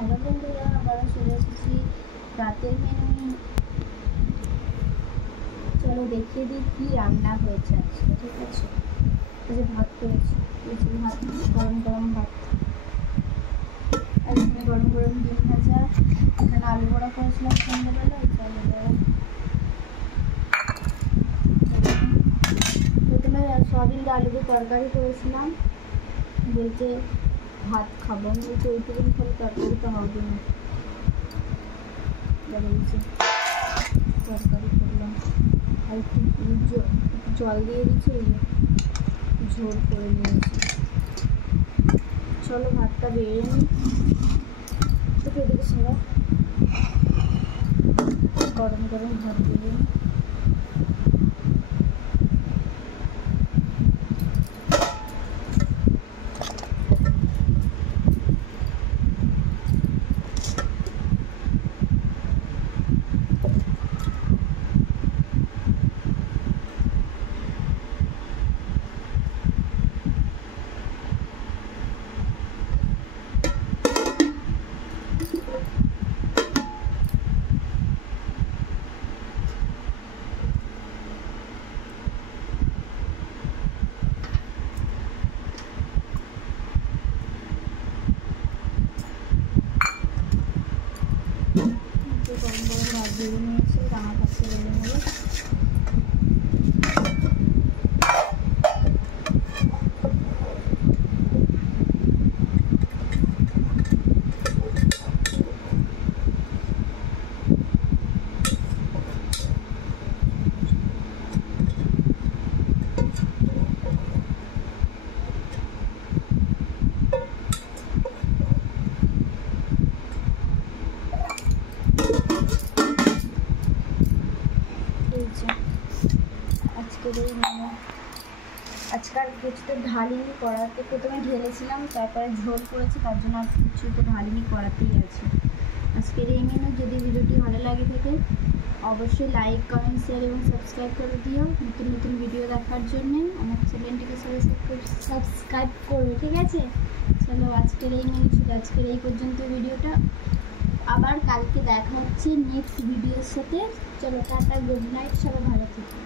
Hello বন্ধুরা, আবারও চলে এসেছি রাতের মেনু। চলো দেখিয়ে দিই কী রান্না হয়েছে আজকে। ঠিক আছে, এই যে ভাত করেছি, ভাত গরম গরম ভাত, আর এখানে গরম গরম ডিম ভাজা, এখানে আলু বড়া করেছিলাম সন্ধ্যাবেলা, এই আলু বড়া। প্রথমে সয়াবিন দিয়ে আলু দিয়ে তরকারি করেছিলাম, বলতে ভাত খাবো, আমি বলছি ওইটুকুন খালি তরকারি তো হবে না, বলছি তরকারি করলাম আর একটু জল দিয়ে দিচ্ছি, ঝোল করে নিয়েছি। চলো ভাতটা বেড়ে নিই, তোকে এদিকে সারা গরম গরম ভাত দিয়ে গরম গরম ভাত বেড়ে নিয়েছি, রাঙা ভাতটা বেড়ে নেব। আজকাল কিছুতে ঢালিনি, কড়াতে প্রথমে ঢেলেছিলাম, তারপরে ঝোল করেছি, তার জন্য আর কিছুতে ঢালিনি, কড়াতেই আছে আজকের এই মেনু। যদি ভিডিওটি ভালো লাগে থাকে অবশ্যই লাইক, কমেন্ট, শেয়ার এবং সাবস্ক্রাইব করে দিও। নতুন নতুন ভিডিও দেখার জন্যে আমার চ্যানেলটিকে সাবস্ক্রাইব করবে, ঠিক আছে? চলো আজকের এই মেনু ছিল, আজকের এই পর্যন্ত ভিডিওটা। আবার কালকে দেখা হচ্ছে নেক্সট ভিডিওর সাথে। চলো টাটা, গুড নাইট, সবাই ভালো থেকো।